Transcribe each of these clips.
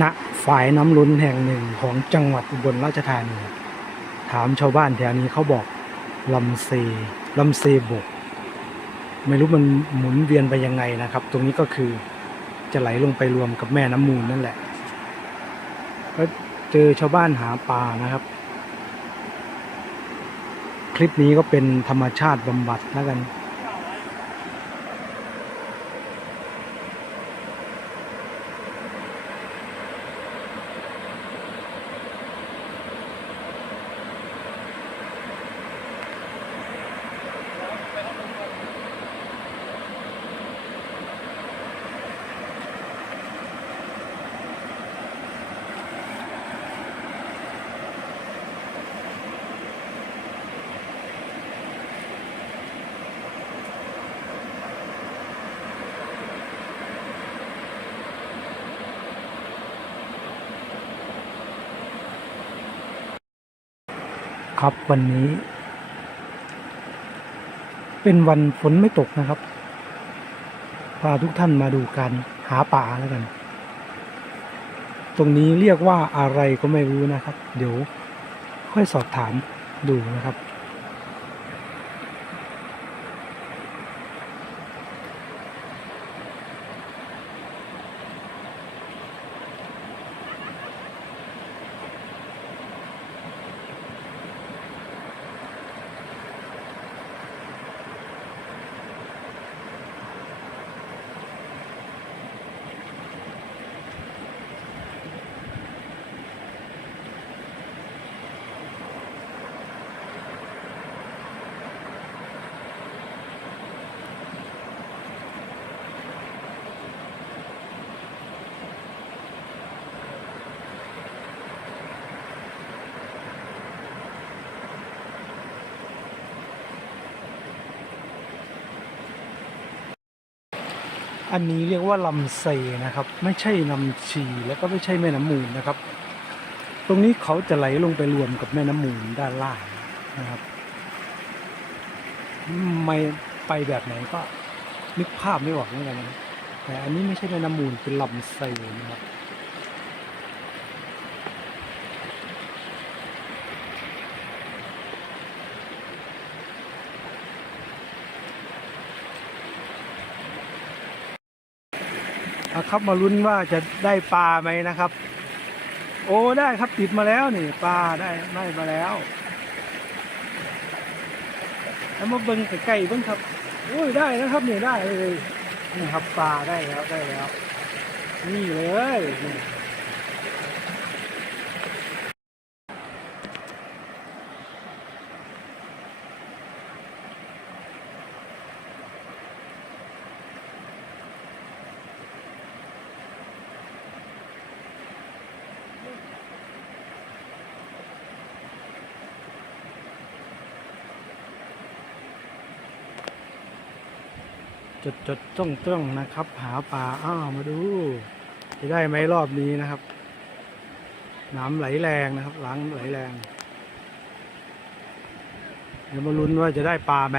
ณฝายน้ำล้นแห่งหนึ่งของจังหวัดอุบลราชธานี ถามชาวบ้านแถวนี้เขาบอกลำเซลำเซบก ไม่รู้มันหมุนเวียนไปยังไงนะครับ ตรงนี้ก็คือจะไหลลงไปรวมกับแม่น้ำมูลนั่นแหละ ก็เจอชาวบ้านหาปลานะครับ คลิปนี้ก็เป็นธรรมชาติบำบัดแล้วกัน ครับวันนี้ เป็นวันฝนไม่ตกนะครับพาทุกท่านมาดูการหาป่าแล้วกัน ตรงนี้เรียกว่าอะไรก็ไม่รู้นะครับ เดี๋ยวค่อยสอบถามดูนะครับ อันนี้เรียกว่าลำเซนะครับ ไม่ใช่ลำชีและก็ไม่ใช่แม่น้ำมูลนะครับ ตรงนี้เขาจะไหลลงไปรวมกับแม่น้ำมูลด้านล่างนะครับ ไม่ไปแบบไหนก็นึกภาพไม่ออกเหมือนกันนะแต่อันนี้ไม่ใช่แม่น้ำมูลเป็นลำเซนะครับ เอาครับมาลุ้นว่าจะได้ปลาไหมนะครับ โอ้ได้ครับติดมาแล้วนี่ปลาได้ได้มาแล้วแล้วมาเบิ้งใกล้ๆเบิ้งครับโอ้ยได้นะครับนี่ได้เลยนี่ครับปลาได้แล้วได้แล้ว นี่เลย จดจดจ้องจ้องนะครับ หาปลาอ้าวมาดู จะได้ไหมรอบนี้นะครับ น้ำไหลแรงนะครับล้างไหลแรง เดี๋ยวมาลุ้นว่าจะได้ปลาไหม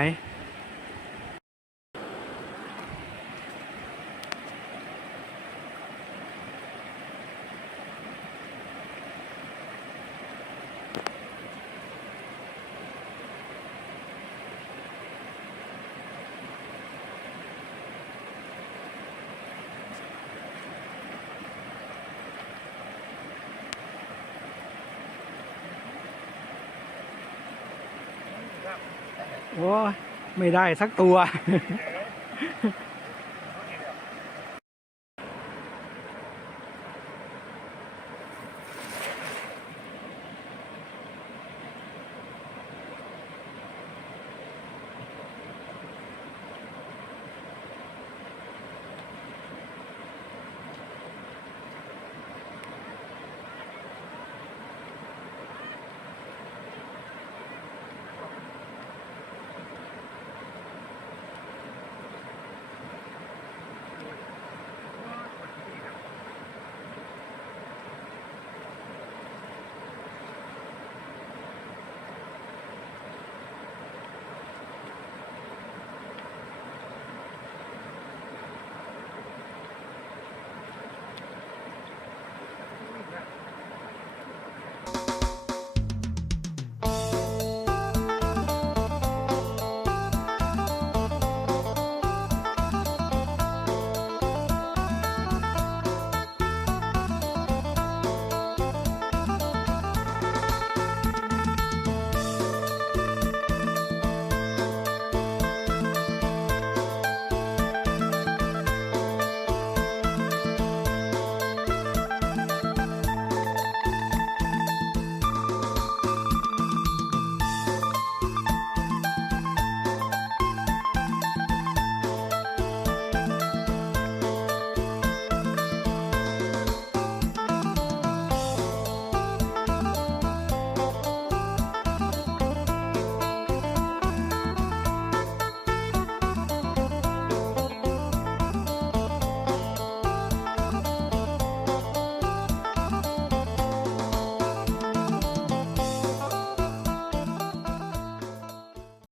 โอ้ไม่ได้สักตัว